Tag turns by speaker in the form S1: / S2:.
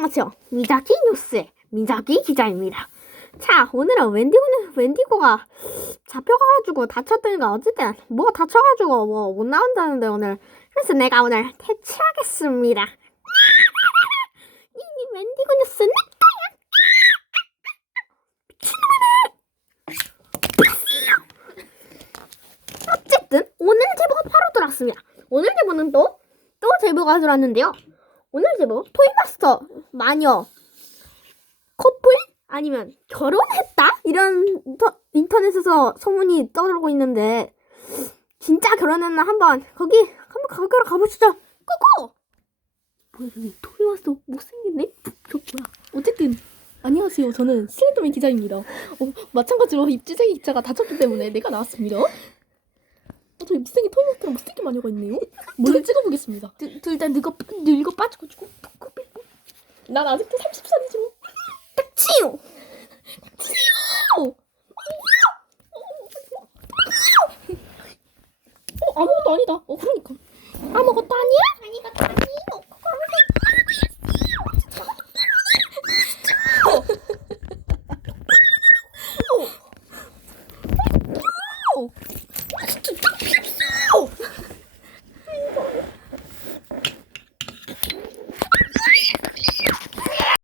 S1: 안녕하세요. 미자기 뉴스의 미자기 기자입니다. 자, 오늘은 웬디고는 웬디고가 잡혀가지고 다쳤다니까 어쨌든 뭐가 다쳐가지고 뭐 못 나온다는데 오늘 그래서 내가 오늘 대체하겠습니다. 이 웬디고 뉴스 내 거야. 어쨌든 오늘 제보가 바로 들어왔습니다. 오늘 제보는 또 또 제보가 들어왔는데요. 오늘 제보 토이마스터 마녀 커플? 아니면 결혼했다? 이런 인터, 인터넷에서 소문이 떠돌고 있는데 진짜 결혼했나 한번 거기 한번 거기로 가보시죠. 고고
S2: 뭐야 저기 토이마스터 못생겼네? 저 뭐야? 어쨌든 안녕하세요. 저는 슬렌더맨 기자입니다. 어, 마찬가지로 입지쟁이 기자가 다쳤기 때문에 내가 나왔습니다. 어, 저기 못생긴 토이마스터랑 못생긴 마녀가 있네요? 먼저 찍어보겠습니다.
S1: 둘다 늙어 늙어 빠지고
S2: 난 아직도 30살이죠
S1: 치요!
S2: 어 아무것도 아니다. 어 그러니까.
S1: 아무것도 아니야? 아니가 아니요. 진짜